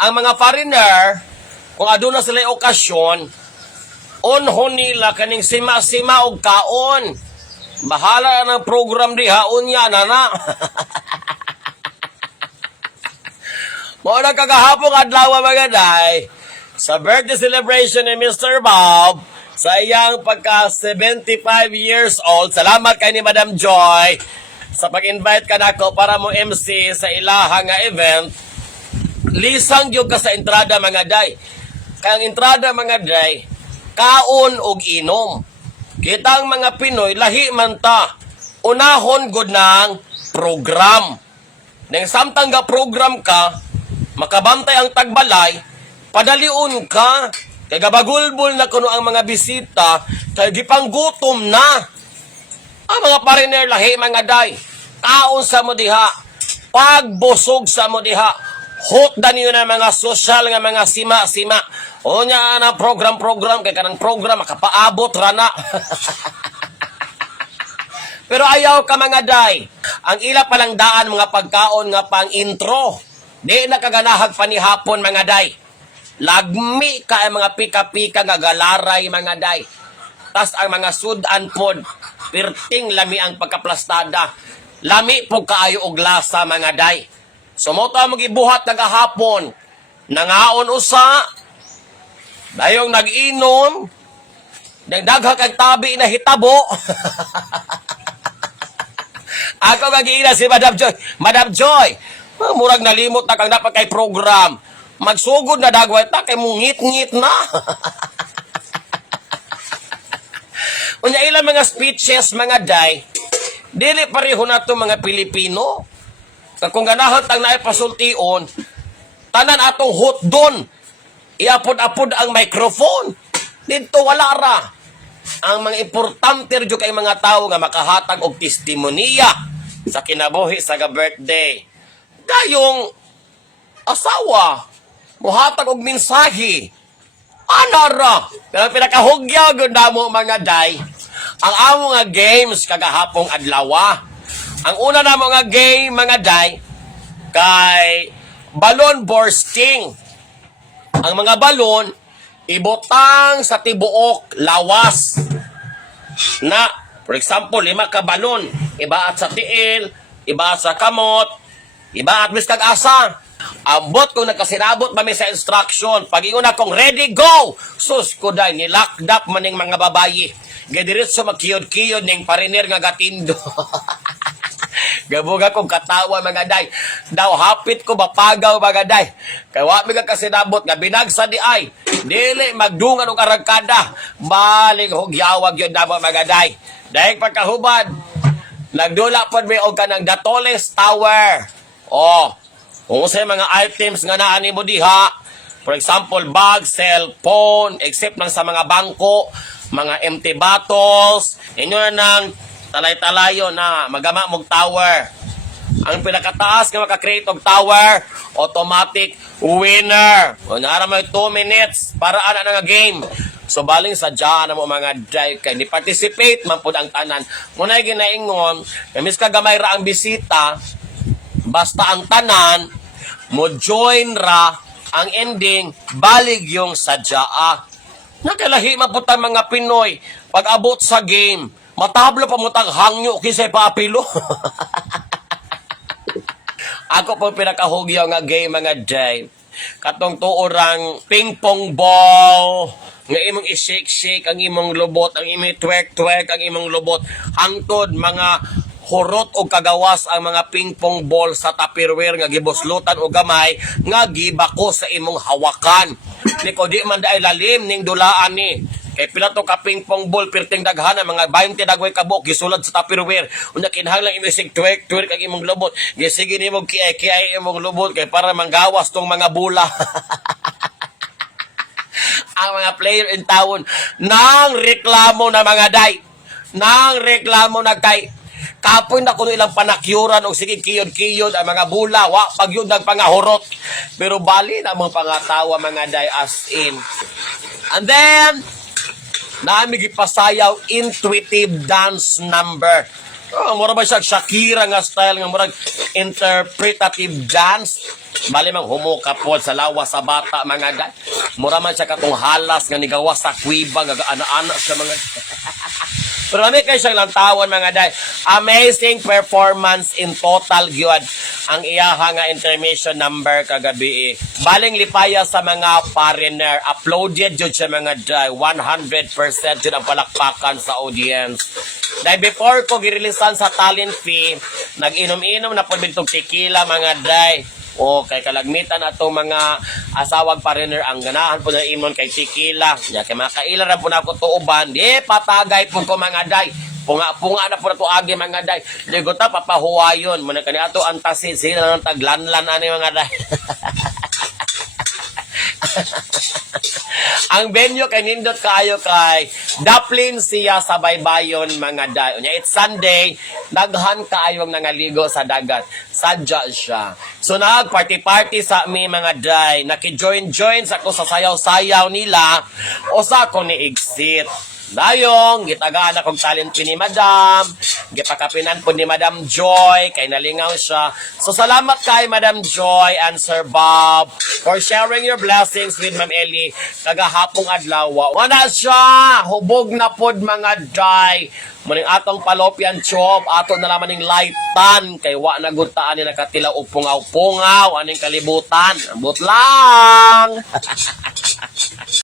Ang mga foreigner, kung aduna sila okasyon, unhon nila kaning sima-sima og kaon. Bahala ng program diha, unya na na. Mo na kagahapong adlaw mga day, sa birthday celebration ni Mr. Bob, sa iyang pagka 75 years old. Salamat kay ni Madam Joy sa pag-invite ka nako para mo MC sa ilaha nga event. Lisang gyud ka sa entrada mga day. Kaya ang entrada mga day, kaon og inom. Kita ang mga Pinoy, lahi man ta, unahon gud ng program. Nang samtang ga program ka, makabantay ang tagbalay, padaliun ka, kay gabagulbol na kuno ang mga bisita, kay gipanggutom na. Ang mga pariner lahi mga day, kaon sa mo diha, pagbusog sa mo diha, hotdan niyo na mga social nga mga sima-sima. O nya na program-program, kay kanang program, makapaabot rana. Pero ayaw ka mga day. Ang ila palang daan mga pagkaon nga pang intro. Di na kaganahag panihapon mga day. Lagmi ka ang mga pika-pika nga galaray mga day. Tas ang mga sudan pod, pirting lami ang pagkaplastada. Lami po kaayo og lasa mga day. Sumoto ang magibuhat nagahapon. Nangaon usa, dayong nag-inom, nagdagha kag tabi na hitabo. Ako mag-iina si Madam Joy. Madam Joy, murag nalimot na kang dapat kay program. Magsugod na dagway ta kay mungit-ngit na. Unya ilang mga speeches mga day, dili pareho na to mga Pilipino. Kung ganahan tang naipasultion, tanan atong hotdon. Iapod-apod ang microphone. Dito wala ra. Ang mga importante rin kay mga tao nga makahatag og testimonya sa kinabuhi sa birthday. Dayong asawa, muhatag og mensahe. Anara. Pero pinakahugyaw gud namo mga day, ang amo nga games kagahapong adlaw. Ang una namo nga game mga day kay balloon bursting. Ang mga balon, ibutang sa tibuok lawas. Na, for example, 5 ka balon. Ibaat sa tiil, ibaat sa kamot, ibaat miskag asa. Ambot kung nagkasinabot mami sa instruction. Pag-ingon akong ready, go! Sus ko day, nilakdak maning mga babayi. Gadiritso magkiyod-kiyod ning pariner nga gatindo. Gabuga kong katawa mga day. Daw hapit ko mapagaw mga day. Kaya wapin ka kasinabot nga binagsa di ay. Dili magdungan og arangkada. Maling hugyawag yun na mga day. Dahil pagkahubad, nagdula pa may og kanang the tallest tower. Oh, kung sa mga items nga naani mo diha, for example, bag, cellphone, except lang sa mga bangko, mga empty bottles, inyo nang talay-talayo na magama mong tower. Ang pinakataas nga makakreate og tower, automatic winner. O naara mo 2 minutes para ana nga game. So baling sadya na mo mga drive kay ni participate man pud ang tanan. Munay ginaingon, kamis ka gamay ra ang bisita, basta ang tanan mo join ra ang ending balig yung sadyaa. Nakalahi man pud ang mga Pinoy pag abot sa game. Matablo pa mo tang hangyo kisay paapilo. Ako po pinakahugyaw nga game mga day. Katong tuorang ping-pong ball, nga imong i-shake-shake ang imong lubot, ang imong twerk-twerk ang imong lubot. Hangtod mga hurot o kagawas ang mga ping-pong ball sa tupperware nga gibuslutan o gamay nga gibako sa imong hawakan. Niko di man daay lalim ning dulaan ni. Kay pila to ka ping-pong ball perting daghana mga 20 dagway kabuk gisulad sa tupperware. Unya kinahanglan imong twerk ang imong lubot. Gisige nimo kiay imong lubot kay para manggawas tong mga bula. Ang mga player in town nang reklamo na mga day. Nang reklamo na kay kapoy na kuno ilang panakyuran o sige kiyod-kiyod ang mga bula wa pag yun nagpangahurot. Pero bali na mga pangatawa mga day as in. And then nami gipasayaw intuitive dance number. Oh, mura ba siya Shakira nga style nga murag interpretative dance. Bali mang humuka po sa lawas sa bata mga day. Mura man siya katong halas nga nigawas sa kuiba nga ana-ana siya mga pero kami kayo siyang lantawan mga day. Amazing performance in total gyud ang iyaha nga intermission number kagabi. Baling lipaya sa mga foreigner. Uploaded jud siya mga day. 100% jud ang palakpakan sa audience. Dahil before ko girilisan sa talent fee, nag-inom-inom na po bintong tequila mga day. O kay kalagmitan ato mga asawag foreigner ang ganahan po na imon kay tequila. Ya kay makaila ra po na ako tuuban. Di patagay po ko mga day. Punga na po na to agi mga day. Ligo ta papahuwayon. Muna kani ato antasin sila ng taglanlan ani mga day. Ang venue kay nindot kaayo kay Daplin siya sa Baybayon mga day. Unya it's Sunday, daghan kaayong nangaligo sa dagat. Sadya siya. So nag-party sa mi mga day. Naki-join sa ko sa sayaw-sayaw nila o sa ko ni exit. Dayong, gitagaan akong talent ni Madam. Gipakapinan po ni Madam Joy. Kay nalingaw siya. So, salamat kay Madam Joy and Sir Bob for sharing your blessings with Ma'am Ellie. Kagahapong adlaw. Wala siya. Hubog na pod mga day. Muning atong palopian chop. Ato na naman ng lightan. Kay wa nagutaan ni nakatila upungaw-pungaw. Aning kalibutan. Ambot lang.